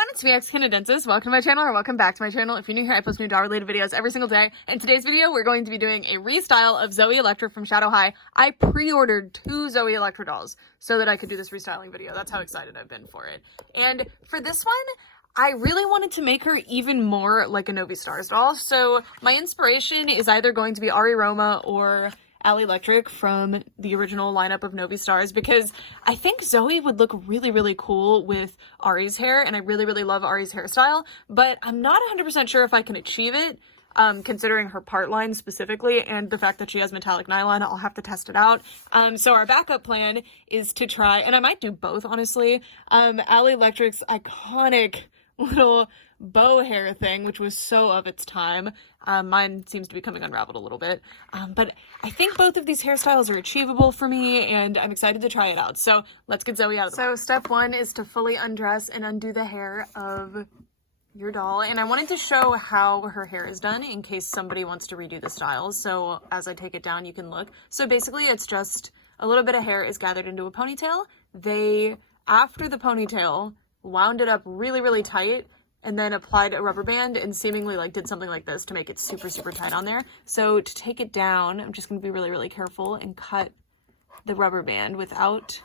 everyone, it's me, Dentist. Welcome to my channel, or welcome back to my channel. If you're new here, I post new doll-related videos every single day. In today's video, we're going to be doing a restyle of Zooey Electra from Shadow High. I pre-ordered 2 Zooey Electra dolls so that I could do this restyling video. That's how excited I've been for it. And for this one, I really wanted to make her even more like a Novi Stars doll. So my inspiration is either going to be Ari Roma or Zooey Electra from the original lineup of Novi Stars, because I think Zooey would look really, really cool with Ari's hair, and I really, really love Ari's hairstyle, but I'm not 100% sure if I can achieve it, considering her part line specifically, and the fact that she has metallic nylon. I'll have to test it out. So our backup plan is to try, and I might do both, honestly, Zooey Electra's iconic little bow hair thing, which was so of its time. Mine seems to be coming unraveled a little bit, but I think both of these hairstyles are achievable for me, and I'm excited to try it out. So let's get Zooey out of the box. So step 1 is to fully undress and undo the hair of your doll, and I wanted to show how her hair is done in case somebody wants to redo the styles. So as I take it down, you can look. So basically it's just a little bit of hair is gathered into a ponytail. They, after the ponytail, wound it up really, really tight, and then applied a rubber band and seemingly like did something like this to make it super, super tight on there. So to take it down, I'm just gonna be really, really careful and cut the rubber band without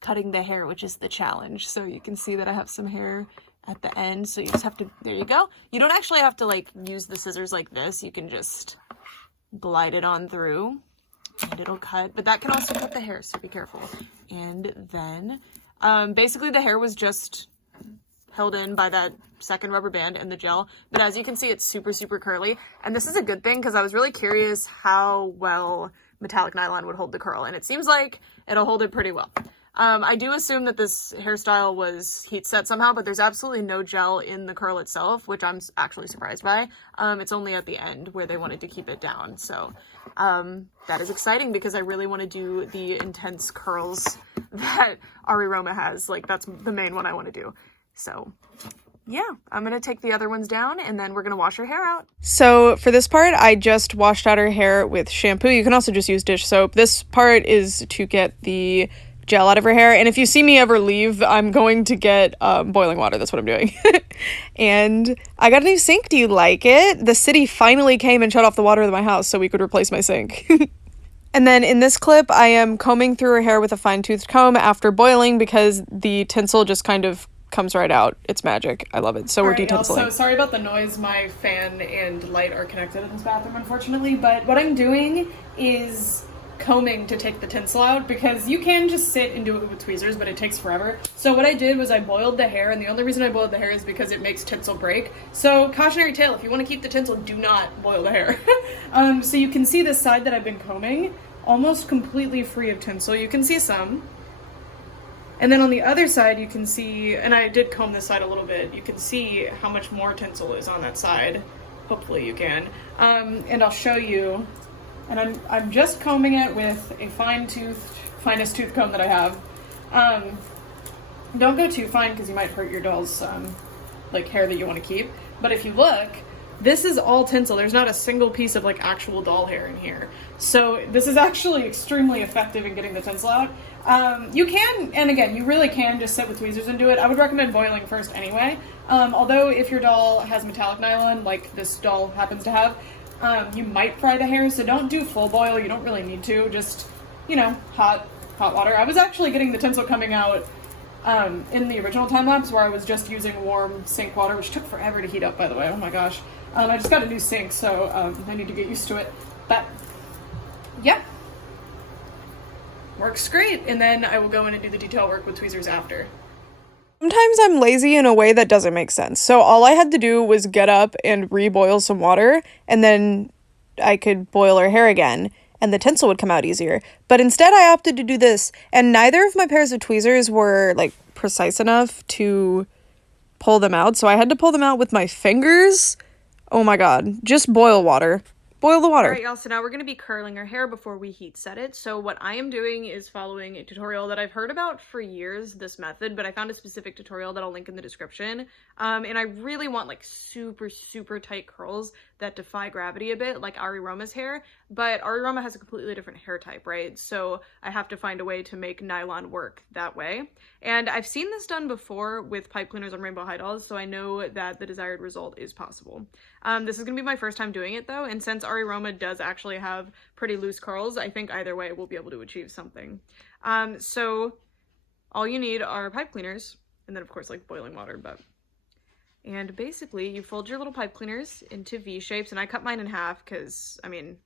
cutting the hair, which is the challenge. So you can see that I have some hair at the end. So you just have to, there you go. You don't actually have to like use the scissors like this. You can just glide it on through and it'll cut, but that can also cut the hair, so be careful. And then basically the hair was just held in by that second rubber band and the gel, but as you can see, it's super, super curly, and this is a good thing because I was really curious how well metallic nylon would hold the curl, and it seems like it'll hold it pretty well. I do assume that this hairstyle was heat set somehow, but there's absolutely no gel in the curl itself, which I'm actually surprised by. It's only at the end where they wanted to keep it down, so that is exciting because I really want to do the intense curls that Ari Roma has. Like, that's the main one I want to do. So yeah, I'm gonna take the other ones down and then we're gonna wash her hair out. So for this part, I just washed out her hair with shampoo. You can also just use dish soap. This part is to get the gel out of her hair, and if you see me ever leave, I'm going to get boiling water. That's what I'm doing. And I got a new sink. Do you like it? The city finally came and shut off the water in my house so we could replace my sink. And then in this clip, I am combing through her hair with a fine-toothed comb after boiling because the tinsel just kind of comes right out. It's magic. I love it. So we're detinseling. So sorry about the noise. My fan and light are connected in this bathroom, unfortunately, but what I'm doing is combing to take the tinsel out because you can just sit and do it with tweezers, but it takes forever. So what I did was I boiled the hair, and the only reason I boiled the hair is because it makes tinsel break. So cautionary tale, if you want to keep the tinsel, do not boil the hair. So you can see this side that I've been combing almost completely free of tinsel. You can see some. And then on the other side, you can see, and I did comb this side a little bit, you can see how much more tinsel is on that side. Hopefully you can. And I'll show you. And I'm just combing it with a finest tooth comb that I have. Don't go too fine because you might hurt your doll's like hair that you want to keep. But if you look, this is all tinsel. There's not a single piece of like actual doll hair in here. So this is actually extremely effective in getting the tinsel out. You can, and again, you really can just sit with tweezers and do it. I would recommend boiling first anyway. Although if your doll has metallic nylon, like this doll happens to have, you might fry the hair, so don't do full boil. You don't really need to. Just, you know, hot water. I was actually getting the tinsel coming out in the original time lapse where I was just using warm sink water, which took forever to heat up, by the way. Oh my gosh. I just got a new sink, so I need to get used to it. But yeah, works great. And then I will go in and do the detail work with tweezers after. Sometimes I'm lazy in a way that doesn't make sense. So all I had to do was get up and reboil some water, and then I could boil her hair again, and the tinsel would come out easier. But instead I opted to do this, and neither of my pairs of tweezers were like precise enough to pull them out, so I had to pull them out with my fingers. Oh my god, just boil water. Boil the water. All right, y'all, so now we're going to be curling our hair before we heat set it. So what I am doing is following a tutorial that I've heard about for years, this method, but I found a specific tutorial that I'll link in the description. And I really want like super, super tight curls that defy gravity a bit, like Ari Roma's hair. but Ariroma has a completely different hair type, right? So I have to find a way to make nylon work that way. And I've seen this done before with pipe cleaners on Rainbow High Dolls, so I know that the desired result is possible. This is gonna be my first time doing it though, and since Ariroma does actually have pretty loose curls, I think either way we'll be able to achieve something. So all you need are pipe cleaners, and then of course like boiling water, and basically you fold your little pipe cleaners into V shapes, and I cut mine in half because, I mean,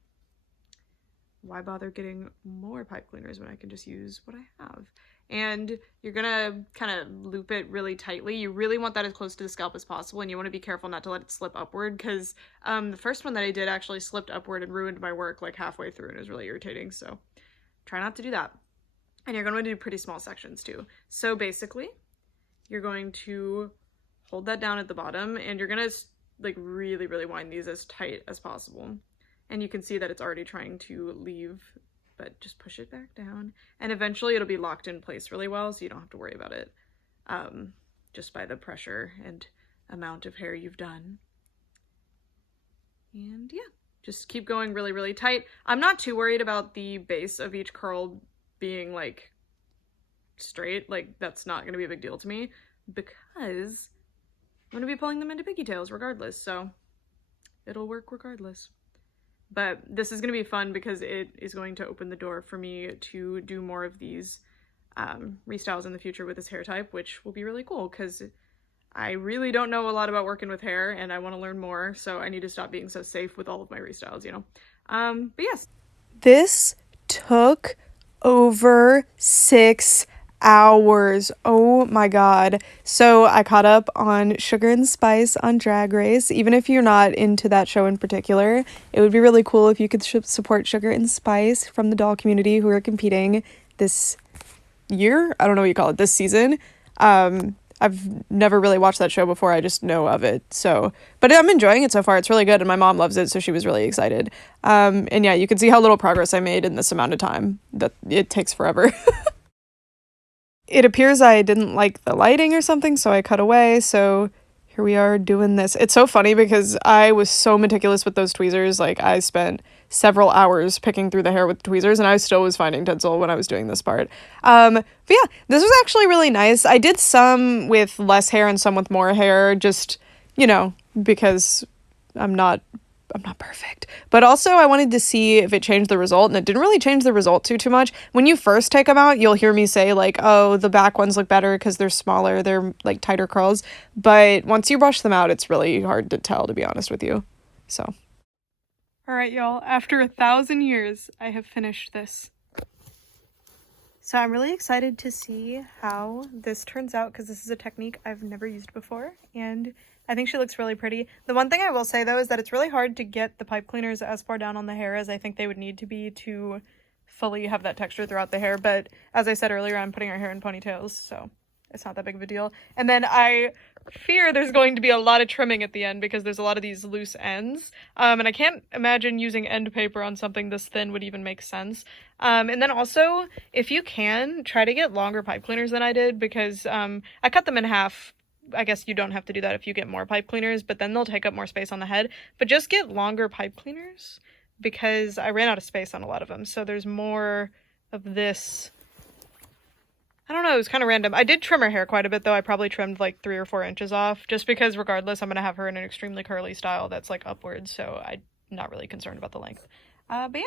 why bother getting more pipe cleaners when I can just use what I have? And you're gonna kind of loop it really tightly. You really want that as close to the scalp as possible, and you want to be careful not to let it slip upward, because the first one that I did actually slipped upward and ruined my work like halfway through, and it was really irritating, so try not to do that. And you're going to do pretty small sections too. So basically, you're going to hold that down at the bottom, and you're gonna like really, really wind these as tight as possible. And you can see that it's already trying to leave, but just push it back down. And eventually it'll be locked in place really well, so you don't have to worry about it just by the pressure and amount of hair you've done. And yeah, just keep going really, really tight. I'm not too worried about the base of each curl being like straight. Like, that's not gonna be a big deal to me because I'm gonna be pulling them into pigtails regardless, so it'll work regardless. But this is going to be fun because it is going to open the door for me to do more of these restyles in the future with this hair type, which will be really cool because I really don't know a lot about working with hair and I want to learn more, so I need to stop being so safe with all of my restyles, you know? But yes. This took over 6 hours. Oh my god. So I caught up on Sugar and Spice on Drag Race. Even if you're not into that show in particular, it would be really cool if you could support Sugar and Spice from the doll community who are competing this year. I don't know what you call it, this season. I've never really watched that show before. I just know of it. So, but I'm enjoying it so far. It's really good, and my mom loves it, so she was really excited. And yeah, you can see how little progress I made in this amount of time. That it takes forever. It appears I didn't like the lighting or something, so I cut away, so here we are doing this. It's so funny because I was so meticulous with those tweezers. Like, I spent several hours picking through the hair with tweezers, and I still was finding tinsel when I was doing this part. But yeah, this was actually really nice. I did some with less hair and some with more hair, just, you know, because I'm not perfect. But also I wanted to see if it changed the result, and it didn't really change the result too much. When you first take them out, you'll hear me say like, oh, the back ones look better because they're smaller, they're like tighter curls. But once you brush them out, it's really hard to tell, to be honest with you. So. All right, y'all, after 1,000 years, I have finished this. So I'm really excited to see how this turns out because this is a technique I've never used before, and I think she looks really pretty. The one thing I will say, though, is that it's really hard to get the pipe cleaners as far down on the hair as I think they would need to be to fully have that texture throughout the hair. But as I said earlier, I'm putting her hair in ponytails, so it's not that big of a deal. And then I fear there's going to be a lot of trimming at the end because there's a lot of these loose ends. And I can't imagine using end paper on something this thin would even make sense. And then also, if you can, try to get longer pipe cleaners than I did because I cut them in half. I guess you don't have to do that if you get more pipe cleaners, but then they'll take up more space on the head. But just get longer pipe cleaners because I ran out of space on a lot of them. So there's more of this. I don't know, it was kind of random. I did trim her hair quite a bit, though. I probably trimmed like 3 or 4 inches off, just because regardless, I'm going to have her in an extremely curly style that's like upwards, so I'm not really concerned about the length. But yeah,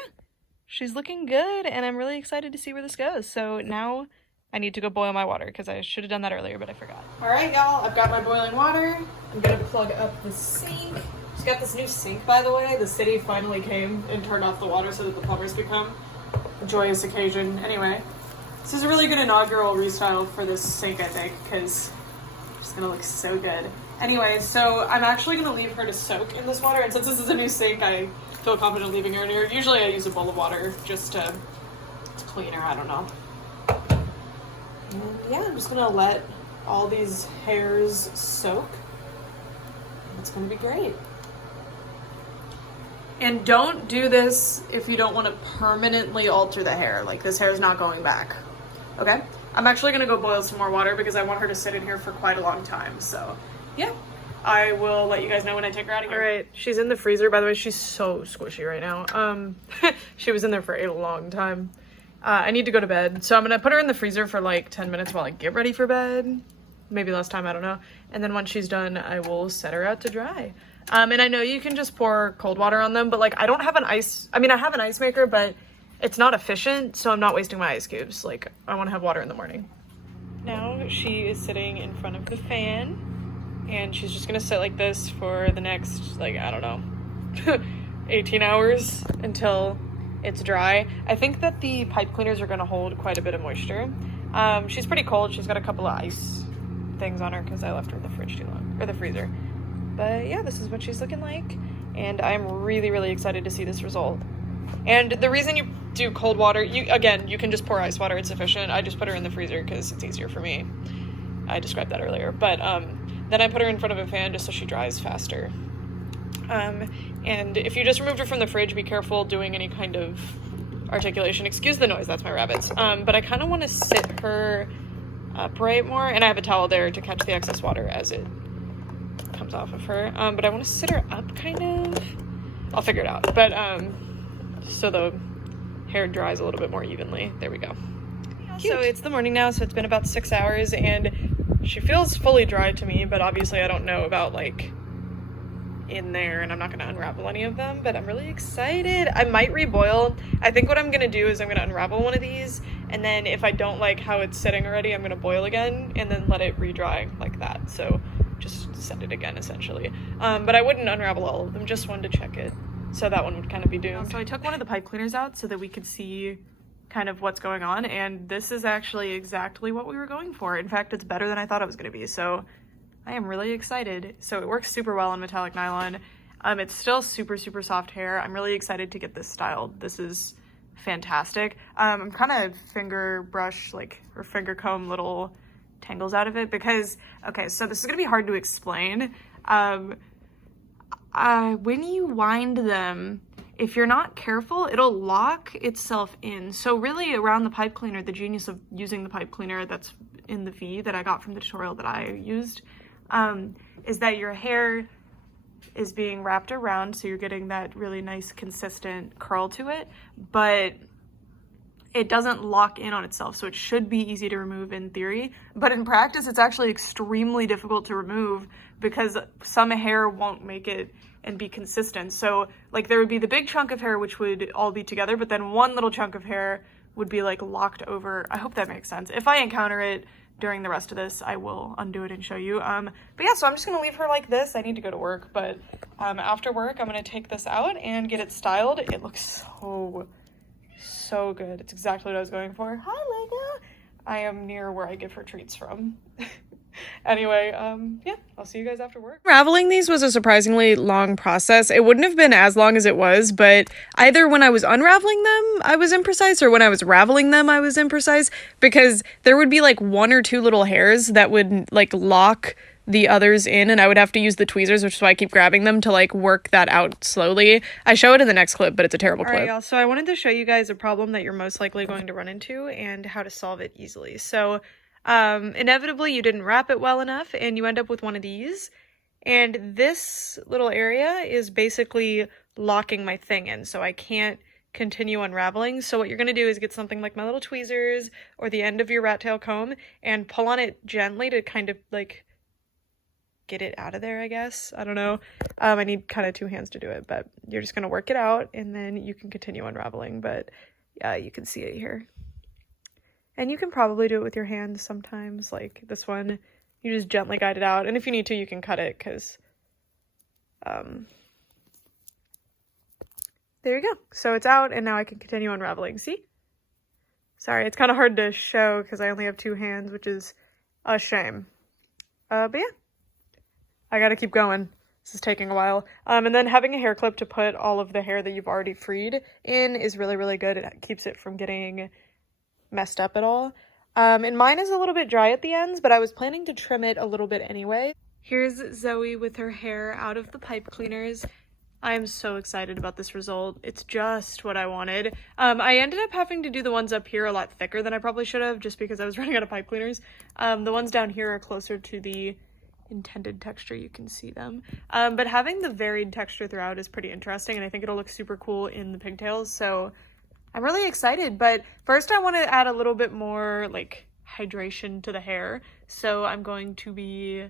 she's looking good, and I'm really excited to see where this goes. So now I need to go boil my water because I should have done that earlier, but I forgot. All right, y'all, I've got my boiling water. I'm gonna plug up the sink. Just got this new sink, by the way. The city finally came and turned off the water so that the plumbers could come. A joyous occasion. Anyway, this is a really good inaugural restyle for this sink, I think, because it's gonna look so good. Anyway, so I'm actually gonna leave her to soak in this water, and since this is a new sink, I feel confident leaving her in here. Usually I use a bowl of water just to clean her, I don't know. And yeah, I'm just gonna let all these hairs soak. It's gonna be great. And don't do this if you don't want to permanently alter the hair. Like, this hair is not going back. Okay? I'm actually gonna go boil some more water because I want her to sit in here for quite a long time. So yeah, I will let you guys know when I take her out of here. All right, she's in the freezer. By the way, she's so squishy right now. She was in there for a long time. I need to go to bed, so I'm gonna put her in the freezer for like 10 minutes while I get ready for bed. Maybe less time, I don't know. And then once she's done, I will set her out to dry. And I know you can just pour cold water on them, but like I don't have an ice, I mean I have an ice maker, but it's not efficient, so I'm not wasting my ice cubes. Like I wanna have water in the morning. Now she is sitting in front of the fan, and she's just gonna sit like this for the next, like, I don't know, 18 hours until it's dry. I think that the pipe cleaners are gonna hold quite a bit of moisture. She's pretty cold. She's got a couple of ice things on her because I left her in the fridge too long, or the freezer. But yeah, this is what she's looking like, and I'm really, really excited to see this result. And the reason you do cold water, you can just pour ice water, it's efficient. I just put her in the freezer because it's easier for me. I described that earlier, but then I put her in front of a fan just so she dries faster. And if you just removed her from the fridge, be careful doing any kind of articulation. Excuse the noise, that's my rabbits. But I kind of want to sit her upright more, and I have a towel there to catch the excess water as it comes off of her. But I want to sit her up kind of. I'll figure it out. But so the hair dries a little bit more evenly. There we go. Cute. So it's the morning now, so it's been about 6 hours, and she feels fully dry to me, but obviously I don't know about like in there, and I'm not going to unravel any of them, but I'm really excited. I might reboil. I think what I'm going to do is I'm going to unravel one of these, and then if I don't like how it's sitting already, I'm going to boil again and then let it re-dry like that. So just send it again essentially. But I wouldn't unravel all of them, just one to check it. So that one would kind of be doomed. So I took one of the pipe cleaners out so that we could see kind of what's going on, and this is actually exactly what we were going for. In fact, it's better than I thought it was going to be, so I am really excited. So it works super well on metallic nylon. It's still super, super soft hair. I'm really excited to get this styled. This is fantastic. I'm kind of finger brush, like, or finger comb little tangles out of it because, okay, so this is gonna be hard to explain. When you wind them, if you're not careful, it'll lock itself in. So really around the pipe cleaner, the genius of using the pipe cleaner that's in the V that I got from the tutorial that I used, is that your hair is being wrapped around, so you're getting that really nice consistent curl to it, but it doesn't lock in on itself, so it should be easy to remove in theory, but in practice it's actually extremely difficult to remove because some hair won't make it and be consistent. So like there would be the big chunk of hair which would all be together, but then one little chunk of hair would be like locked over. I hope that makes sense. If I encounter it during the rest of this, I will undo it and show you. But yeah, so I'm just gonna leave her like this. I need to go to work, but after work, I'm gonna take this out and get it styled. It looks so good. It's exactly what I was going for. Hi, Lego. I am near where I give her treats from. Anyway, yeah, I'll see you guys after work. Unraveling these was a surprisingly long process. It wouldn't have been as long as it was, but either when I was unraveling them, I was imprecise, or when I was raveling them, I was imprecise, because there would be like one or two little hairs that would like lock the others in, and I would have to use the tweezers, which is why I keep grabbing them to like work that out slowly. I show it in the next clip, but it's a terrible clip. All right, y'all, so I wanted to show you guys a problem that you're most likely going to run into and how to solve it easily. So inevitably you didn't wrap it well enough and you end up with one of these, and this little area is basically locking my thing in, so I can't continue unraveling. So what you're going to do is get something like my little tweezers or the end of your rat tail comb and pull on it gently to kind of like get it out of there, I guess. I don't know. I need kind of two hands to do it, but you're just going to work it out and then you can continue unraveling. But yeah, you can see it here. And you can probably do it with your hands sometimes, like this one. You just gently guide it out. And if you need to, you can cut it, because there you go. So it's out, and now I can continue unraveling. See? Sorry, it's kind of hard to show because I only have two hands, which is a shame. But yeah, I gotta keep going. This is taking a while. And then having a hair clip to put all of the hair that you've already freed in is really, really good. It keeps it from getting messed up at all. And mine is a little bit dry at the ends, but I was planning to trim it a little bit anyway. Here's Zoe with her hair out of the pipe cleaners. I'm so excited about this result. It's just what I wanted. I ended up having to do the ones up here a lot thicker than I probably should have, just because I was running out of pipe cleaners. The ones down here are closer to the intended texture, you can see them. But having the varied texture throughout is pretty interesting, and I think it'll look super cool in the pigtails, so I'm really excited. But first I want to add a little bit more like hydration to the hair, so I'm going to be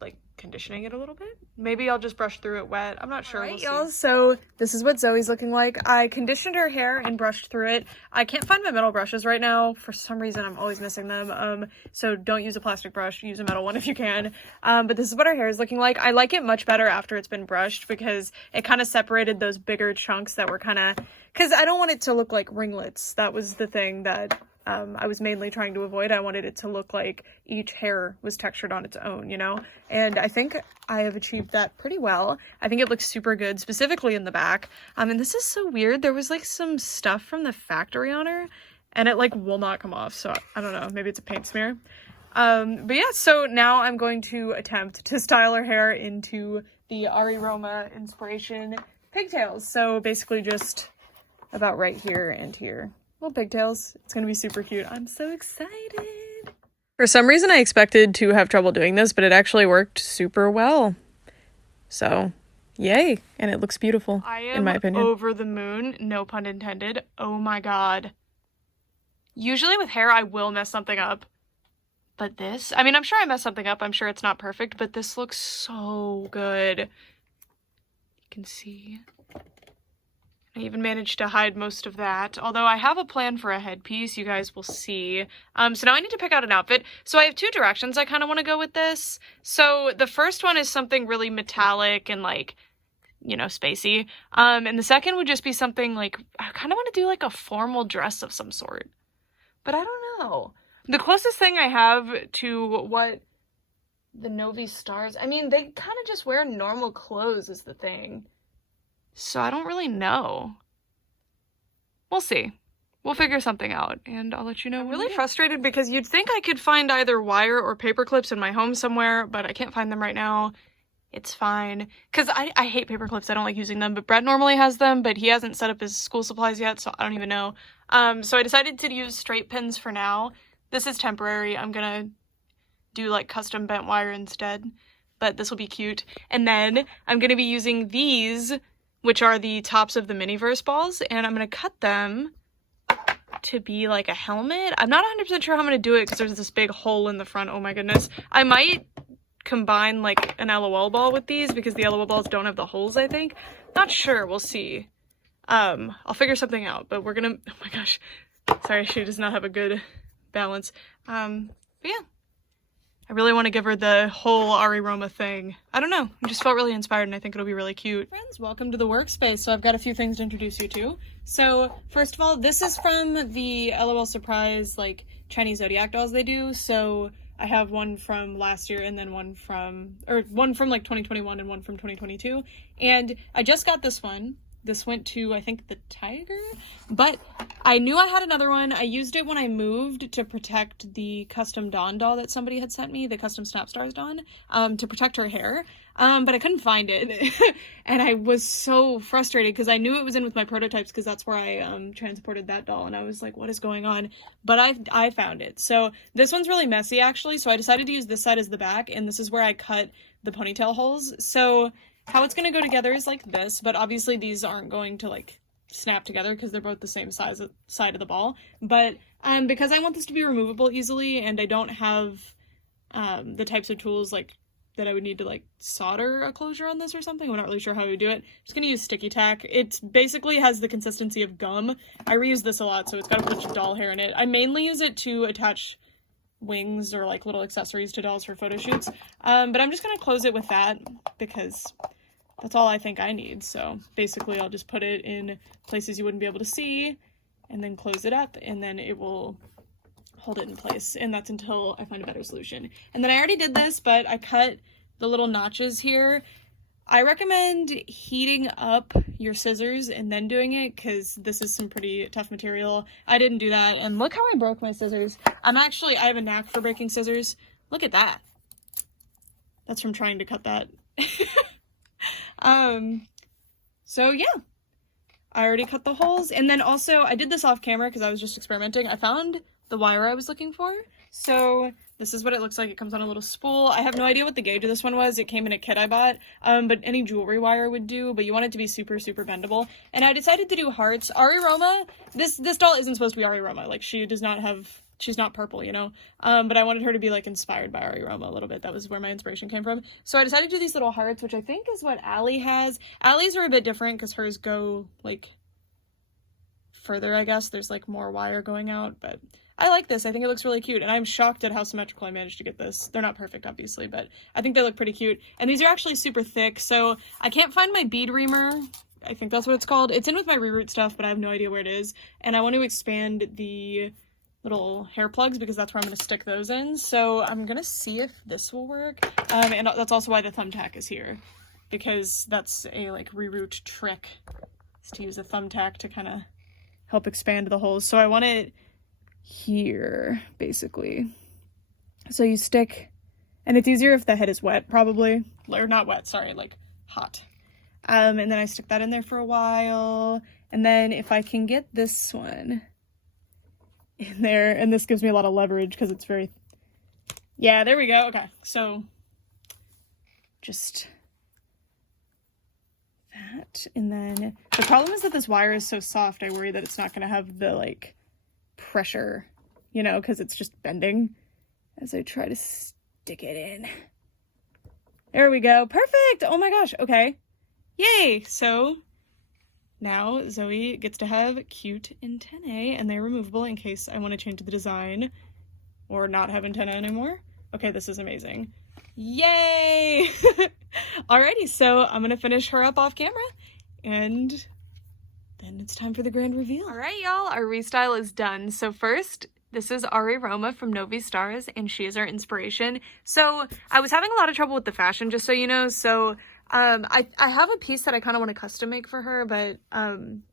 like conditioning it a little bit. Maybe I'll just brush through it wet. I'm not sure. All right, y'all, so this is what Zoe's looking like. I conditioned her hair and brushed through it. I can't find my metal brushes right now. For some reason, I'm always missing them. So don't use a plastic brush. Use a metal one if you can. But this is what her hair is looking like. I like it much better after it's been brushed because it kind of separated those bigger chunks that were kind of... Because I don't want it to look like ringlets. That was the thing that... I was mainly trying to avoid. I wanted it to look like each hair was textured on its own, you know? And I think I have achieved that pretty well. I think it looks super good, specifically in the back. And this is so weird. There was like some stuff from the factory on her, and it like will not come off. So I don't know, maybe it's a paint smear. But yeah, so now I'm going to attempt to style her hair into the Ari Roma inspiration pigtails. So basically just about right here and here. Little pigtails. It's gonna be super cute. I'm so excited. For some reason I expected to have trouble doing this, but it actually worked super well. So, yay. And it looks beautiful, in my opinion. I am over the moon, no pun intended. Oh my god. Usually with hair I will mess something up. But this, I mean, I'm sure I messed something up. I'm sure it's not perfect, but this looks so good. You can see. I even managed to hide most of that, although I have a plan for a headpiece, you guys will see. So now I need to pick out an outfit. So I have two directions I kind of want to go with this. So the first one is something really metallic and like, you know, spacey. And the second would just be something like, I kind of want to do like a formal dress of some sort. But I don't know. The closest thing I have to what the Novi Stars, I mean, they kind of just wear normal clothes is the thing. So I don't really know. We'll see. We'll figure something out, and I'll let you know. I'm really frustrated because you'd think I could find either wire or paper clips in my home somewhere, but I can't find them right now. It's fine. Because I hate paper clips. I don't like using them, but Brett normally has them, but he hasn't set up his school supplies yet, so I don't even know. So I decided to use straight pins for now. This is temporary. I'm gonna do like custom bent wire instead, but this will be cute. And then I'm gonna be using these, which are the tops of the Miniverse balls, and I'm going to cut them to be like a helmet. I'm not 100% sure how I'm going to do it because there's this big hole in the front. Oh my goodness. I might combine like an LOL ball with these because the LOL balls don't have the holes, I think. Not sure. We'll see. I'll figure something out, but we're going to... Oh my gosh. Sorry, she does not have a good balance. But yeah. I really want to give her the whole Ari Roma thing. I don't know. I just felt really inspired and I think it'll be really cute. Friends, welcome to the workspace. So I've got a few things to introduce you to. So first of all, this is from the LOL Surprise like Chinese Zodiac dolls they do. So I have one from last year and then one from like 2021 and one from 2022. And I just got this one. This went to, I think, the Tiger, but I knew I had another one. I used it when I moved to protect the custom Dawn doll that somebody had sent me, the custom Snap Stars Dawn, to protect her hair, but I couldn't find it, and I was so frustrated because I knew it was in with my prototypes because that's where I transported that doll, and I was like, what is going on? But I found it. So this one's really messy, actually, so I decided to use this side as the back, and this is where I cut the ponytail holes. So how it's going to go together is like this, but obviously these aren't going to like snap together because they're both the same side of the ball. But because I want this to be removable easily and I don't have the types of tools like that I would need to like solder a closure on this or something, I'm not really sure how I would do it. I'm just going to use sticky tack. It basically has the consistency of gum. I reuse this a lot, so it's got a bunch of doll hair in it. I mainly use it to attach wings or like little accessories to dolls for photo shoots. But I'm just going to close it with that because that's all I think I need. So basically I'll just put it in places you wouldn't be able to see and then close it up and then it will hold it in place. And that's until I find a better solution. And then I already did this, but I cut the little notches here. I recommend heating up your scissors and then doing it because this is some pretty tough material. I didn't do that. And look how I broke my scissors. I have a knack for breaking scissors. Look at that. That's from trying to cut that. So yeah, I already cut the holes. And then also I did this off camera because I was just experimenting. I found the wire I was looking for. So This is what it looks like. It comes on a little spool. I have no idea what the gauge of this one was. It came in a kit I bought, but any jewelry wire would do, but you want it to be super, super bendable. And I decided to do hearts. Ari Roma, this doll isn't supposed to be Ari Roma. Like, she does not have, she's not purple, you know? But I wanted her to be, like, inspired by Ari Roma a little bit. That was where my inspiration came from. So I decided to do these little hearts, which I think is what Allie has. Allie's are a bit different because hers go, like, further, I guess. There's, like, more wire going out, but I like this. I think it looks really cute, and I'm shocked at how symmetrical I managed to get this. They're not perfect, obviously, but I think they look pretty cute. And these are actually super thick, so I can't find my bead reamer. I think that's what it's called. It's in with my reroot stuff, but I have no idea where it is. And I want to expand the little hair plugs because that's where I'm going to stick those in. So I'm going to see if this will work. And that's also why the thumbtack is here, because that's a, like, reroot trick, is to use a thumbtack to kind of help expand the holes. So I want it here, basically. So you stick, and it's easier if the head is wet, probably, or not wet, sorry, like hot. And then I stick that in there for a while, and then if I can get this one in there, and this gives me a lot of leverage because it's very, yeah, there we go. Okay, so just that, and then the problem is that this wire is so soft, I worry that it's not going to have the, like, pressure, you know, because it's just bending as I try to stick it in. There we go. Perfect. Oh my gosh. Okay. Yay. So now Zooey gets to have cute antennae, and they're removable in case I want to change the design or not have antenna anymore. Okay, this is amazing. Yay. Alrighty, so I'm gonna finish her up off camera, and then it's time for the grand reveal. All right, y'all, our restyle is done. So first, this is Ari Roma from Novi Stars, and she is our inspiration. So I was having a lot of trouble with the fashion, just so you know. So I have a piece that I kind of want to custom make for her, but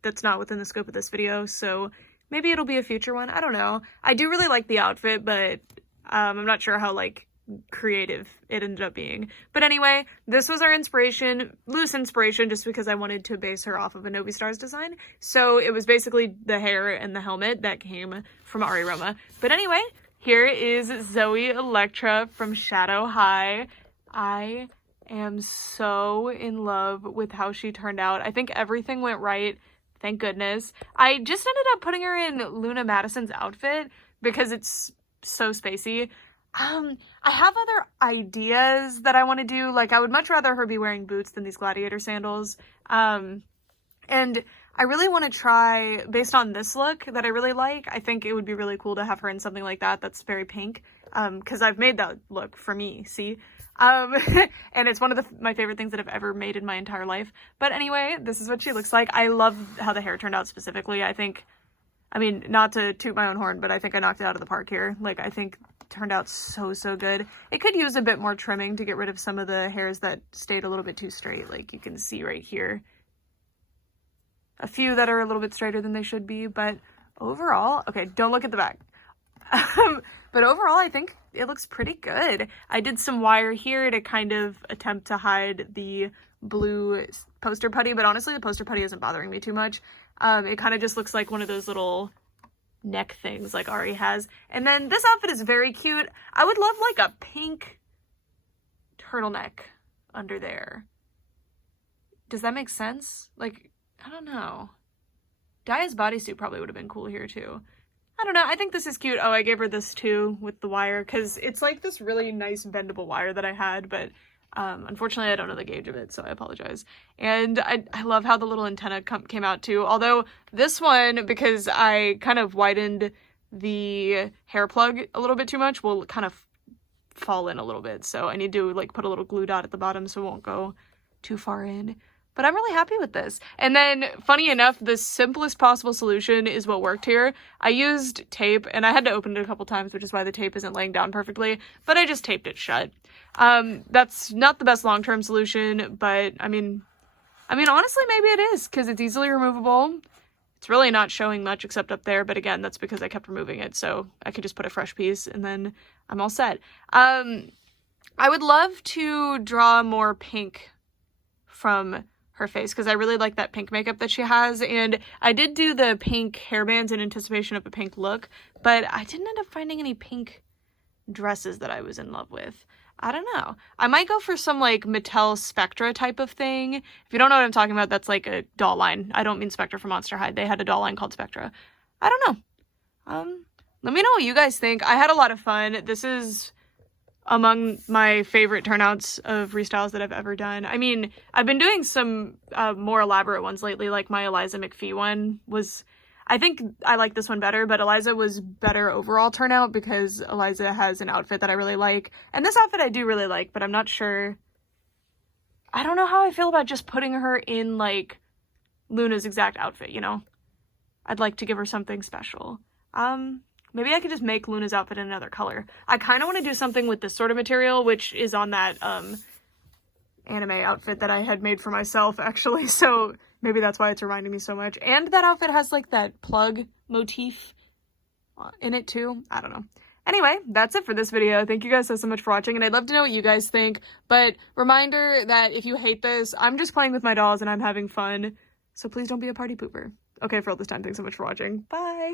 that's not within the scope of this video. So maybe it'll be a future one. I don't know. I do really like the outfit, but I'm not sure how, like, creative it ended up being. But anyway, this was our inspiration, loose inspiration, just because I wanted to base her off of a Novi Stars design. So it was basically the hair and the helmet that came from Ari Roma. But anyway, here is Zooey Electra from Shadow High. I am so in love with how she turned out. I think everything went right, thank goodness. I just ended up putting her in Luna Madison's outfit because it's so spacey. I have other ideas that I want to do. Like, I would much rather her be wearing boots than these gladiator sandals. And I really want to try, based on this look that I really like, I think it would be really cool to have her in something like that that's very pink. Because I've made that look for me, see? And it's one of my favorite things that I've ever made in my entire life. But anyway, this is what she looks like. I love how the hair turned out specifically. I mean, not to toot my own horn, but I think I knocked it out of the park here. Like, I think turned out so good. It could use a bit more trimming to get rid of some of the hairs that stayed a little bit too straight. Like, you can see right here a few that are a little bit straighter than they should be, but overall, okay, don't look at the back. But overall, I think it looks pretty good. I did some wire here to kind of attempt to hide the blue poster putty, but honestly, the poster putty isn't bothering me too much. It kind of just looks like one of those little neck things like Ari has. And then this outfit is very cute. I would love, like, a pink turtleneck under there. Does that make sense? Like, I don't know. Daya's bodysuit probably would have been cool here too. I don't know. I think this is cute. Oh, I gave her this too with the wire because it's like this really nice bendable wire that I had, but unfortunately I don't know the gauge of it, so I apologize. And I love how the little antenna came out too. Although this one, because I kind of widened the hair plug a little bit too much, will kind of fall in a little bit. So I need to, like, put a little glue dot at the bottom so it won't go too far in. But I'm really happy with this. And then, funny enough, the simplest possible solution is what worked here. I used tape, and I had to open it a couple times, which is why the tape isn't laying down perfectly, but I just taped it shut. That's not the best long-term solution, but I mean, honestly, maybe it is, because it's easily removable. It's really not showing much except up there, but again, that's because I kept removing it, so I could just put a fresh piece, and then I'm all set. I would love to draw more pink from her face because I really like that pink makeup that she has, and I did do the pink hairbands in anticipation of a pink look, but I didn't end up finding any pink dresses that I was in love with. I don't know. I might go for some like Mattel Spectra type of thing. If you don't know what I'm talking about, that's like a doll line. I don't mean Spectra from Monster High. They had a doll line called Spectra. I don't know. Let me know what you guys think. I had a lot of fun. This is among my favorite turnouts of restyles that I've ever done. I mean, I've been doing some more elaborate ones lately, like my Eliza McPhee one was, I think I like this one better, but Eliza was better overall turnout because Eliza has an outfit that I really like. And this outfit I do really like, but I'm not sure. I don't know how I feel about just putting her in like Luna's exact outfit, you know? I'd like to give her something special. Maybe I could just make Luna's outfit in another color. I kind of want to do something with this sort of material, which is on that anime outfit that I had made for myself, actually. So maybe that's why it's reminding me so much. And that outfit has like that plug motif in it too. I don't know. Anyway, that's it for this video. Thank you guys so much for watching, and I'd love to know what you guys think. But reminder that if you hate this, I'm just playing with my dolls and I'm having fun. So please don't be a party pooper. Okay, for all this time, thanks so much for watching. Bye!